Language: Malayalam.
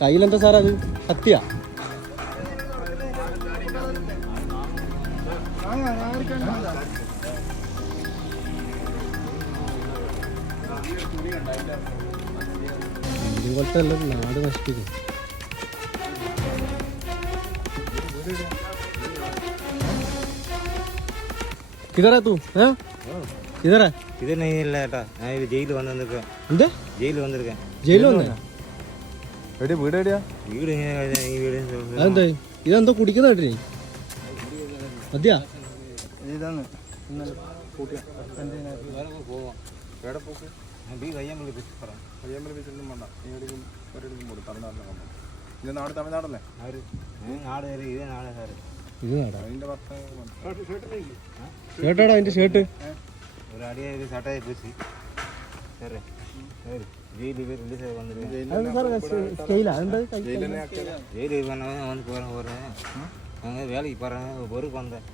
കയ്യിലെന്താ സാറേ അത്? കത്തിയാ? ഇതുപോലത്തെ എല്ലാം നാട് നശിപ്പിക്കും. കിതറാ തൂ? കിതറാ? ഇത് ഇല്ല ഏട്ടാ, ഞാൻ ജയിലിൽ വന്നിരിക്കேன். എന്താ ജയിലിൽ വന്നിരിക്കேன். ജയിലിൽ വന്നേ? വീട് എവിടെയാ? വീട് അതെന്താ? ഇതെന്തോ കുടിക്കുന്ന കേട്ടിനി? മതിയാ? ഇതാണ് തമിഴ്നാടല്ലേ? ഷർട്ടാടാ അതിന്റെ ഷർട്ട്. வேலைக்கு போறேன், ஒருக்கு வந்தேன்.